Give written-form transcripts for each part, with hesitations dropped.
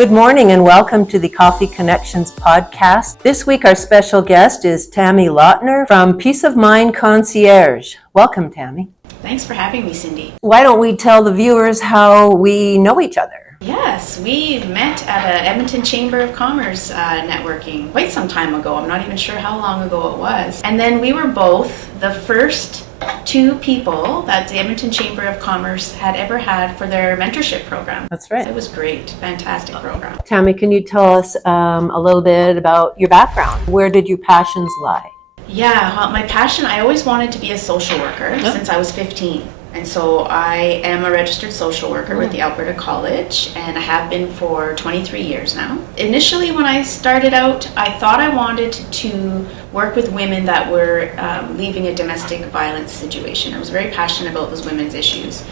Good morning and welcome to the Coffee Connections podcast. This week our special guest is Tammy Lautner from Peace of Mind Concierge. Welcome, Tammy. Thanks for having me, Cindy. Why don't we tell the viewers how we know each other? Yes, we met at an Edmonton Chamber of Commerce networking quite some time ago. I'm not even sure how long ago it was. And then we were both the first two people that the Edmonton Chamber of Commerce had ever had for their mentorship program. That's right. It was great. Fantastic program. Tammy, can you tell us a little bit about your background? Where did your passions lie? Yeah, my passion, I always wanted to be a social worker since I was 15. And so I am a registered social worker with the Alberta College, and I have been for 23 years now. Initially, when I started out, I thought I wanted to work with women that were leaving a domestic violence situation. I was very passionate about those women's issues.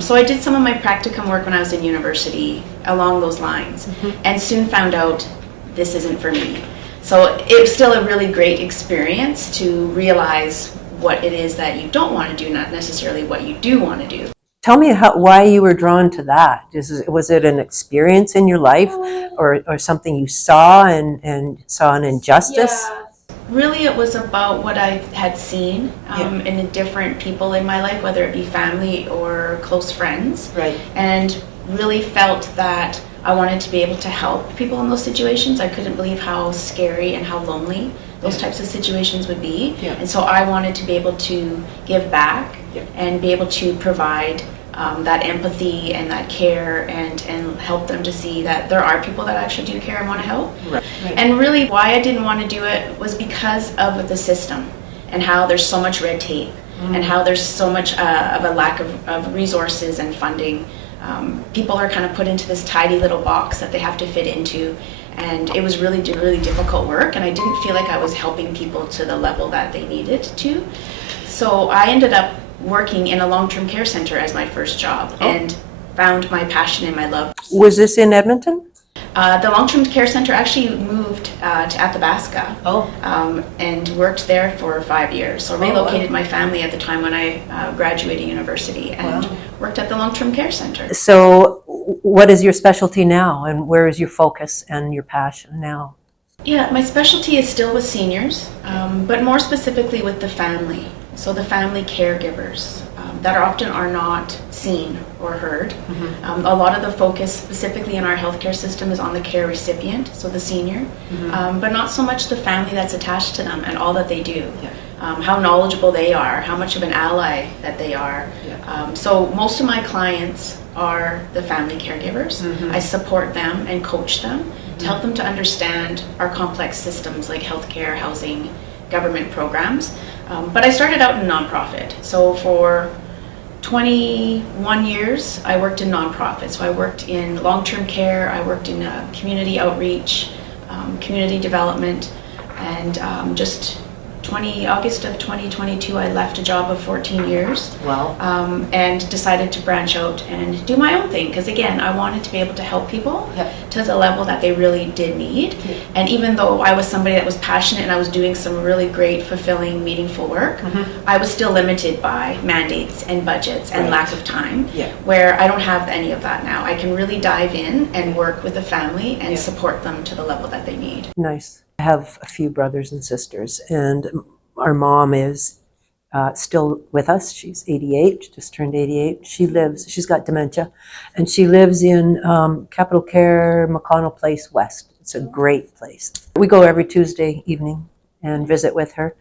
So I did some of my practicum work when I was in university along those lines, and soon found out this isn't for me. So it was still a really great experience to realize what it is that you don't want to do, not necessarily what you do want to do. Tell me why you were drawn to that. Was it an experience in your life or something you saw and saw an injustice? Yeah. Really, it was about what I had seen in different people in my life, whether it be family or close friends. Right. And really felt that I wanted to be able to help people in those situations. I couldn't believe how scary and how lonely those types of situations would be. Yeah. And so I wanted to be able to give back and be able to provide that empathy and that care and help them to see that there are people that actually do care and want to help. Right. And really why I didn't want to do it was because of the system and how there's so much red tape and how there's so much of a lack of resources and funding. People are kind of put into this tidy little box that they have to fit into, and it was really difficult work, and I didn't feel like I was helping people to the level that they needed to. So I ended up working in a long-term care center as my first job and found my passion and my love. Was this in Edmonton? The long-term care center actually moved to Athabasca and worked there for 5 years. So relocated my family at the time when I graduated university and worked at the long-term care center. So what is your specialty now, and where is your focus and your passion now? Yeah, my specialty is still with seniors, but more specifically with the family. So the family caregivers that often are not seen or heard. A lot of the focus specifically in our healthcare system is on the care recipient, so the senior, but not so much the family that's attached to them and all that they do. How knowledgeable they are, how much of an ally that they are. So most of my clients are the family caregivers. I support them and coach them to help them to understand our complex systems like healthcare, housing, government programs. But I started out in nonprofit. So for 21 years, I worked in nonprofits. So I worked in long-term care, I worked in community outreach, community development, and August of 2022, I left a job of 14 years. Wow. And decided to branch out and do my own thing. Because again, I wanted to be able to help people to the level that they really did need. And even though I was somebody that was passionate and I was doing some really great, fulfilling, meaningful work, I was still limited by mandates and budgets and lack of time, where I don't have any of that now. I can really dive in and work with the family and support them to the level that they need. Nice. I have a few brothers and sisters, and our mom is still with us. She's 88, just turned 88. She's got dementia, and she lives in Capital Care, McConnell Place West. It's a great place. We go every Tuesday evening and visit with her.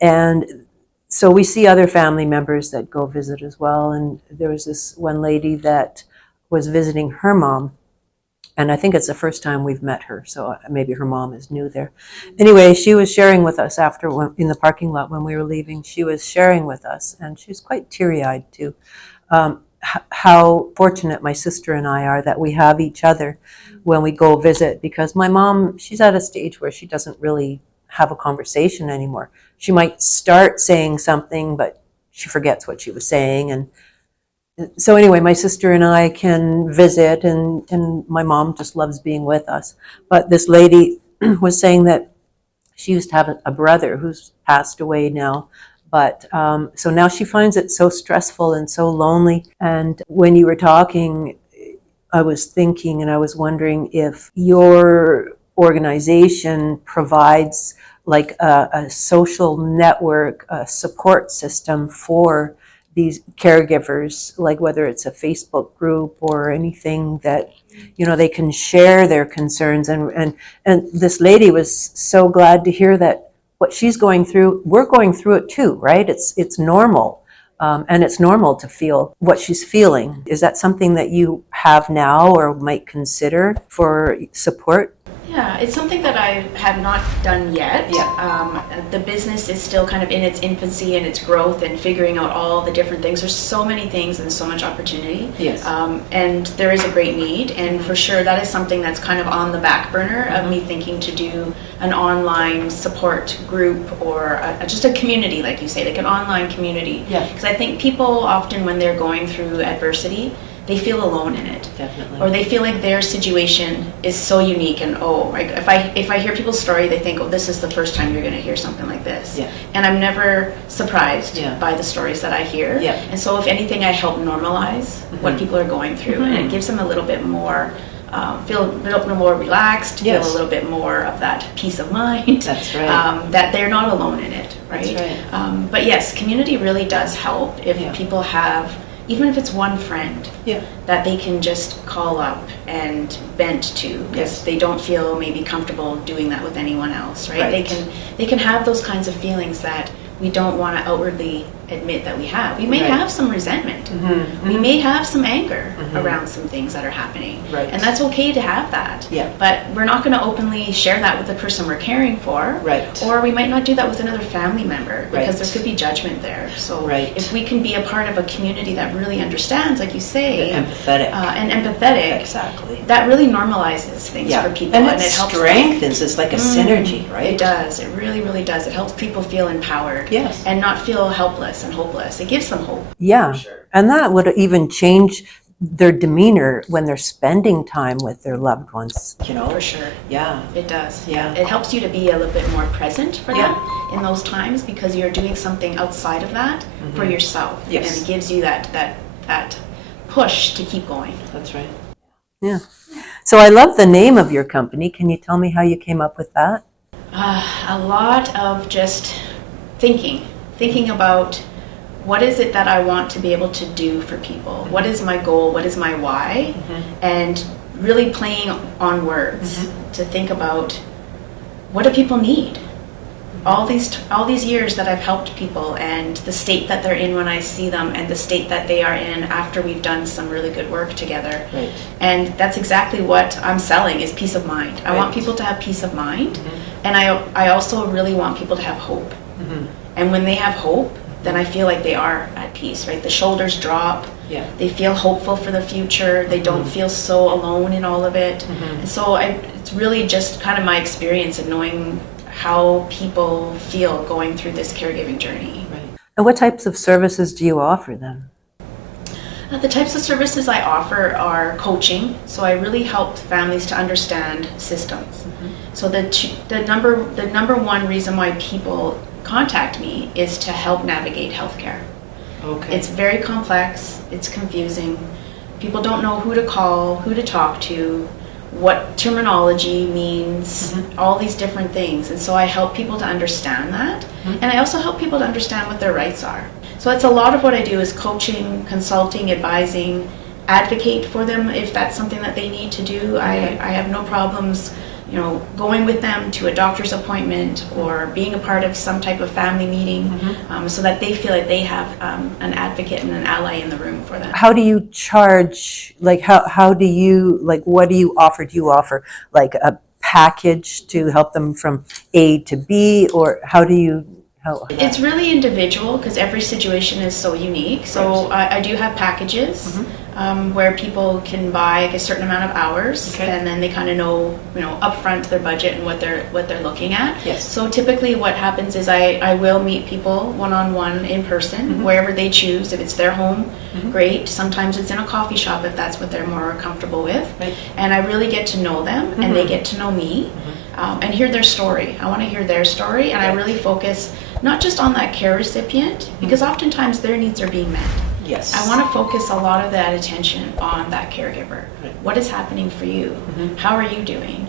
And so we see other family members that go visit as well. And there was this one lady that was visiting her mom, and I think it's the first time we've met her, so maybe her mom is new there. Anyway, she was sharing with us in the parking lot when we were leaving. She was sharing with us, and she was quite teary-eyed too, how fortunate my sister and I are that we have each other when we go visit, because my mom, she's at a stage where she doesn't really have a conversation anymore. She might start saying something, but she forgets what she was saying, and so anyway, my sister and I can visit, and my mom just loves being with us. But this lady was saying that she used to have a brother who's passed away now. But so now she finds it so stressful and so lonely. And when you were talking, I was thinking and I was wondering if your organization provides like a social network, a support system for these caregivers, like whether it's a Facebook group or anything that, you know, they can share their concerns. And this lady was so glad to hear that what she's going through, we're going through it too, right? It's normal. And it's normal to feel what she's feeling. Is that something that you have now or might consider for support? Yeah, it's something that I have not done yet. Yeah. The business is still kind of in its infancy and its growth and figuring out all the different things. There's so many things and so much opportunity. Yes. And there is a great need, and for sure that is something that's kind of on the back burner of me thinking to do an online support group or just a community, like you say, like an online community. Yeah. Because I think people often, when they're going through adversity, they feel alone in it. Definitely. Or they feel like their situation is so unique, and like if I hear people's story, they think, oh, this is the first time you're going to hear something like this. Yeah. And I'm never surprised Yeah. by the stories that I hear. Yeah. And so if anything, I help normalize what people are going through, and it gives them a little bit more, feel a little more relaxed, Yes. feel a little bit more of that peace of mind. That's right. That they're not alone in it, right? That's right. But yes, community really does help if Yeah. people have, even if it's one friend, Yeah. that they can just call up and vent to, because Yes. they don't feel maybe comfortable doing that with anyone else, right? Right. They can have those kinds of feelings that we don't want to outwardly admit that we have. We may Right. have some resentment. We may have some anger around some things that are happening. Right. And that's okay to have that. Yeah. But we're not going to openly share that with the person we're caring for. Right. Or we might not do that with another family member, because Right. there could be judgment there. So Right. if we can be a part of a community that really understands, like you say, Empathetic. and empathetic, Exactly. that really normalizes things Yeah. for people, And it helps strengthens. It's like a synergy, right? It does. It really, really does. It helps people feel empowered. Yes. And not feel helpless and hopeless. It gives them hope. Yeah. For sure. And that would even change their demeanor when they're spending time with their loved ones, you know? For sure. Yeah. It does. Yeah. It helps you to be a little bit more present for Yeah. them in those times, because you're doing something outside of that for yourself. Yes. And it gives you that push to keep going. That's right. Yeah. So I love the name of your company. Can you tell me how you came up with that? A lot of just thinking about what is it that I want to be able to do for people? What is my goal? What is my why? And really playing on words to think about, what do people need? All these years that I've helped people, and the state that they're in when I see them, and the state that they are in after we've done some really good work together. Right. And that's exactly what I'm selling, is peace of mind. I want Right. people to have peace of mind, and I also really want people to have hope. And when they have hope, then I feel like they are at peace, right? The shoulders drop. Yeah. They feel hopeful for the future. They don't feel so alone in all of it. And so it's really just kind of my experience in knowing how people feel going through this caregiving journey. Right. And what types of services do you offer them? The types of services I offer are coaching. So I really help families to understand systems. So the number one reason why people contact me is to help navigate healthcare. Okay. It's very complex, it's confusing. People don't know who to call, who to talk to, what terminology means, all these different things. And so I help people to understand that. And I also help people to understand what their rights are. So it's a lot of what I do is coaching, consulting, advising, advocate for them if that's something that they need to do. I have no problems, going with them to a doctor's appointment or being a part of some type of family meeting, so that they feel like they have an advocate and an ally in the room for them. How do you charge, like how do you, like what do you offer? Do you offer like a package to help them from A to B, or how do you, It's really individual because every situation is so unique. So I do have packages where people can buy a certain amount of hours, and then they kind of know, upfront their budget and what they're looking at. Yes. So typically, what happens is I will meet people one-on-one in person wherever they choose. If it's their home, great. Sometimes it's in a coffee shop if that's what they're more comfortable with. Right. And I really get to know them, and they get to know me, and hear their story. I want to hear their story, and I really focus not just on that care recipient, because oftentimes their needs are being met. Yes. I want to focus a lot of that attention on that caregiver. Right. What is happening for you? How are you doing?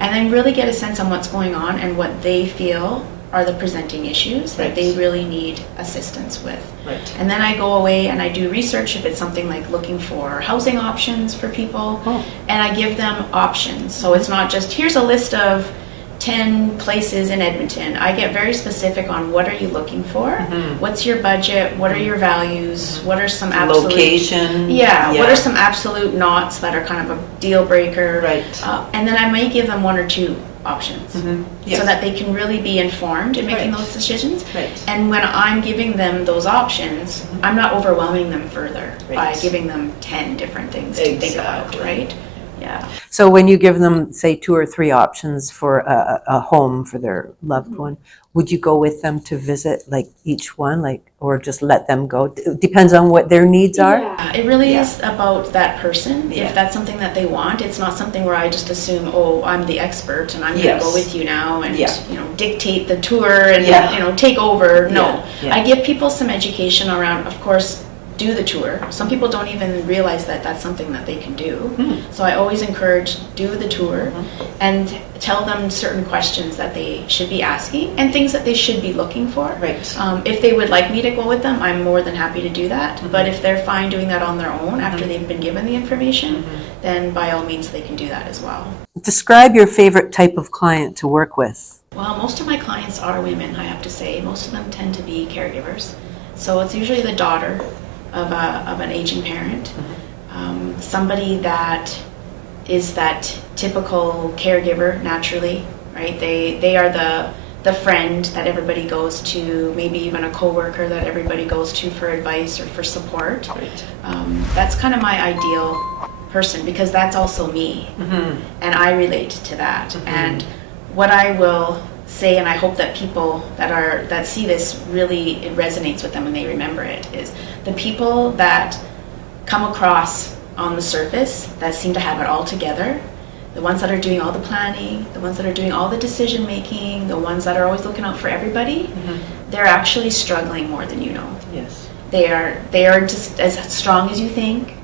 And then really get a sense on what's going on and what they feel are the presenting issues that they really need assistance with. Right. And then I go away and I do research if it's something like looking for housing options for people, and I give them options. So it's not just, here's a list of 10 places in Edmonton. I get very specific on what are you looking for, what's your budget, what are your values, what are some absolute... Location. What are some absolute knots that are kind of a deal breaker. Right. And then I may give them one or two options so that they can really be informed in making those decisions. Right. And when I'm giving them those options, I'm not overwhelming them further by giving them 10 different things to think about, right? Yeah. So when you give them, say, 2 or 3 options for a home for their loved one, would you go with them to visit like each one, like, or just let them go? It depends on what their needs are. Yeah, it really is about that person. If that's something that they want, it's not something where I just assume, oh, I'm the expert and I'm going to go with you now and dictate the tour and take over. No, I give people some education around, of course, do the tour. Some people don't even realize that that's something that they can do. So I always encourage, do the tour and tell them certain questions that they should be asking and things that they should be looking for. Right. If they would like me to go with them, I'm more than happy to do that. But if they're fine doing that on their own after they've been given the information, then by all means they can do that as well. Describe your favorite type of client to work with. Well, most of my clients are women, I have to say. Most of them tend to be caregivers. So it's usually the daughter of an aging parent, somebody that is that typical caregiver naturally, right? They are the friend that everybody goes to, maybe even a coworker that everybody goes to for advice or for support. Right. That's kind of my ideal person because that's also me, and I relate to that. And what I will say, and I hope that people that see this really, it resonates with them and they remember it, is the people that come across on the surface that seem to have it all together, the ones that are doing all the planning, the ones that are doing all the decision making, the ones that are always looking out for everybody, they're actually struggling more than you know. Yes. They are just as strong as you think.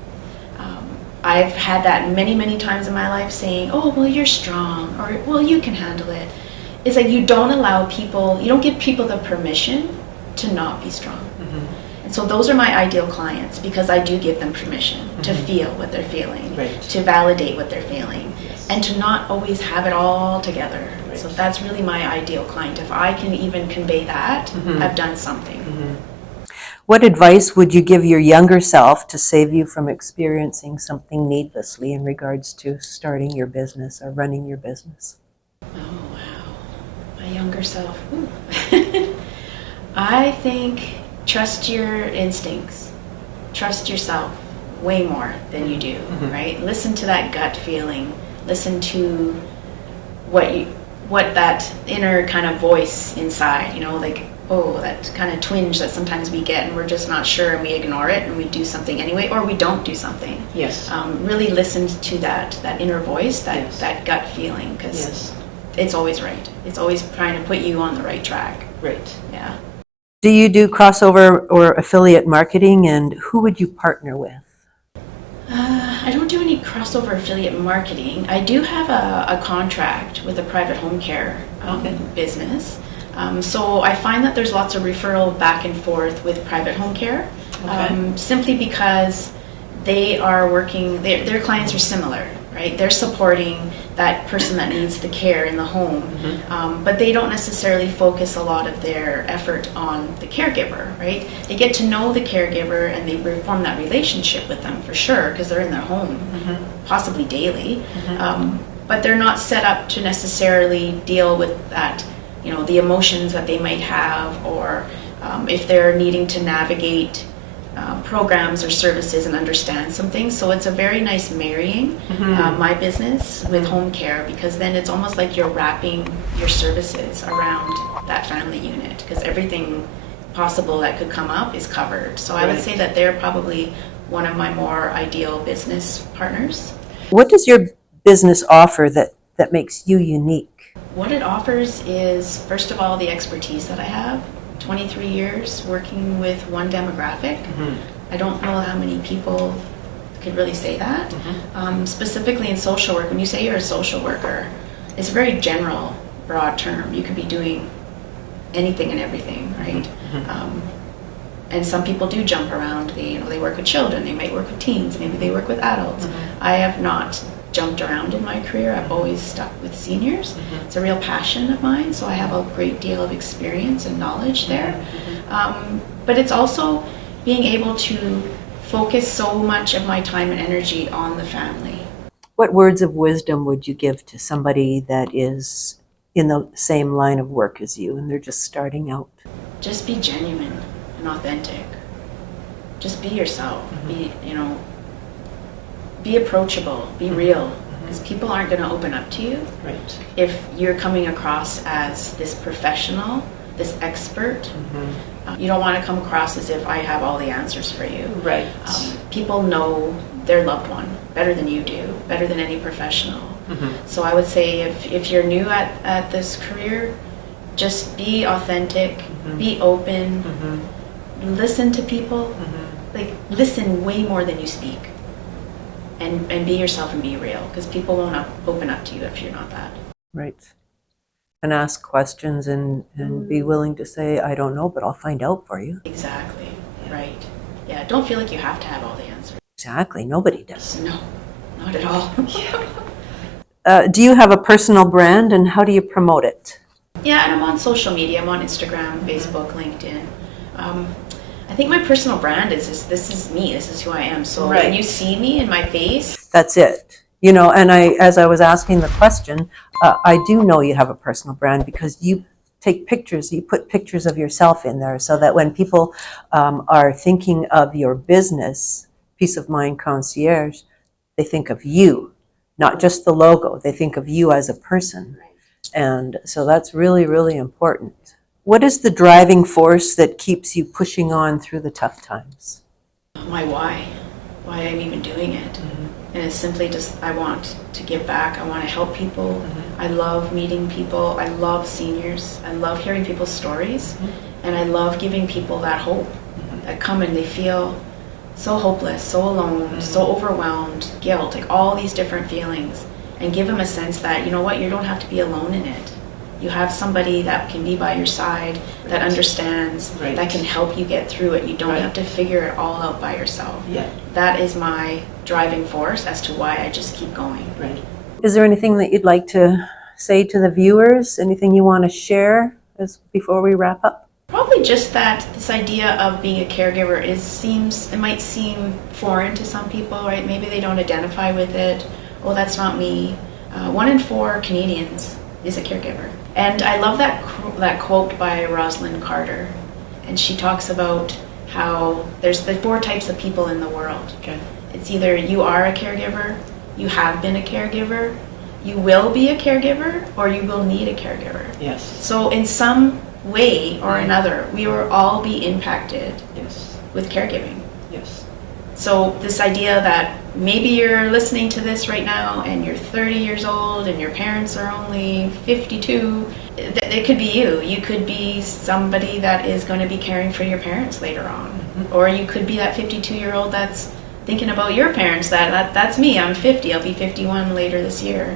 I've had that many, many times in my life saying, oh, well, you're strong, or well, you can handle it. It's like you don't give people the permission to not be strong. And so those are my ideal clients because I do give them permission to feel what they're feeling, to validate what they're feeling, and to not always have it all together. So that's really my ideal client. If I can even convey that, I've done something. What advice would you give your younger self to save you from experiencing something needlessly in regards to starting your business or running your business? Oh, wow. My younger self. I think trust your instincts. Trust yourself way more than you do, right? Listen to that gut feeling. Listen to what that inner kind of voice inside, like, oh, that kind of twinge that sometimes we get and we're just not sure and we ignore it and we do something anyway, or we don't do something. Yes. Really listen to that inner voice, that gut feeling, because it's always right. It's always trying to put you on the right track. Right. Yeah. Do you do crossover or affiliate marketing, and who would you partner with? I don't do any crossover affiliate marketing. I do have a contract with a private home care business. So I find that there's lots of referral back and forth with private home care, simply because they are working, their clients are similar, right? They're supporting that person that needs the care in the home, but they don't necessarily focus a lot of their effort on the caregiver, right? They get to know the caregiver and they form that relationship with them for sure, because they're in their home, possibly daily, but they're not set up to necessarily deal with that, the emotions that they might have, or if they're needing to navigate programs or services and understand some things. So it's a very nice marrying my business with home care, because then it's almost like you're wrapping your services around that family unit, because everything possible that could come up is covered. So I would say that they're probably one of my more ideal business partners. What does your business offer that makes you unique? What it offers is, first of all, the expertise that I have. 23 years working with one demographic. I don't know how many people could really say that. Specifically in social work, when you say you're a social worker, it's a very general, broad term. You could be doing anything and everything, right? And some people do jump around. They work with children, they might work with teens, maybe they work with adults. I have not jumped around in my career. I've always stuck with seniors. It's a real passion of mine, so I have a great deal of experience and knowledge there. But it's also being able to focus so much of my time and energy on the family. What words of wisdom would you give to somebody that is in the same line of work as you and they're just starting out? Just be genuine and authentic. Just be yourself. Be approachable. Be real. Because people aren't going to open up to you if you're coming across as this professional, this expert. You don't want to come across as if I have all the answers for you. People know their loved one better than you do, better than any professional. So I would say if you're new at this career, just be authentic, be open, listen to people, like listen way more than you speak, and be yourself and be real, because people won't open up to you if you're not that. Right. And ask questions and be willing to say, I don't know, but I'll find out for you. Exactly. Right. Yeah, don't feel like you have to have all the answers. Exactly. Nobody does. No, not at all. Do you have a personal brand, and how do you promote it? Yeah, and I'm on social media. I'm on Instagram, Facebook, LinkedIn. I think my personal brand is this is me. This is who I am. So when you see me in my face, that's it. You know, and as I was asking the question, I do know you have a personal brand because you take pictures, you put pictures of yourself in there so that when people are thinking of your business, Peace of Mind Concierge, they think of you, not just the logo. They think of you as a person. And so that's really, really important. What is the driving force that keeps you pushing on through the tough times? My why I'm even doing it. And it's simply just, I want to give back. I want to help people. I love meeting people. I love seniors. I love hearing people's stories. And I love giving people that hope that come and they feel so hopeless, so alone, so overwhelmed, guilt, like all these different feelings. And give them a sense that, you know what, you don't have to be alone in it. You have somebody that can be by your side, that understands, that can help you get through it. You don't have to figure it all out by yourself. That is my driving force as to why I just keep going. Is there anything that you'd like to say to the viewers? Anything you want to share before we wrap up? Probably just that this idea of being a caregiver it might seem foreign to some people, right? Maybe they don't identify with it. Oh, that's not me. 1 in 4 Canadians is a caregiver. And I love that quote by Rosalind Carter. And she talks about how there's the 4 types of people in the world. It's either you are a caregiver, you have been a caregiver, you will be a caregiver, or you will need a caregiver. So in some way or another, we will all be impacted with caregiving. So this idea that maybe you're listening to this right now and you're 30 years old and your parents are only 52, it could be you. You could be somebody that is going to be caring for your parents later on. Or you could be that 52-year-old that's thinking about your parents. That's me. I'm 50. I'll be 51 later this year.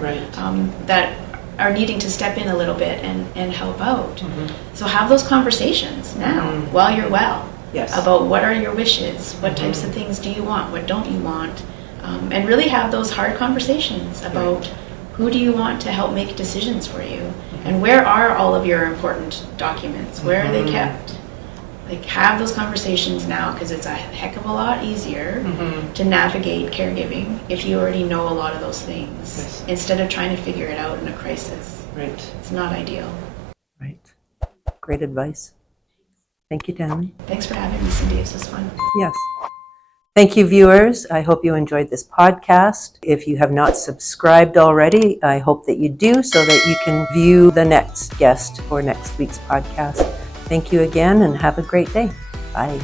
That are needing to step in a little bit and help out. So have those conversations now while you're well. About what are your wishes, what types of things do you want, what don't you want, and really have those hard conversations about who do you want to help make decisions for you, and where are all of your important documents, where are they kept? Like, have those conversations now, because it's a heck of a lot easier to navigate caregiving if you already know a lot of those things, instead of trying to figure it out in a crisis. It's not ideal. Great advice. Thank you, Tammy. Thanks for having me, Cindy. This was fun. Yes. Thank you, viewers. I hope you enjoyed this podcast. If you have not subscribed already, I hope that you do so that you can view the next guest for next week's podcast. Thank you again and have a great day. Bye.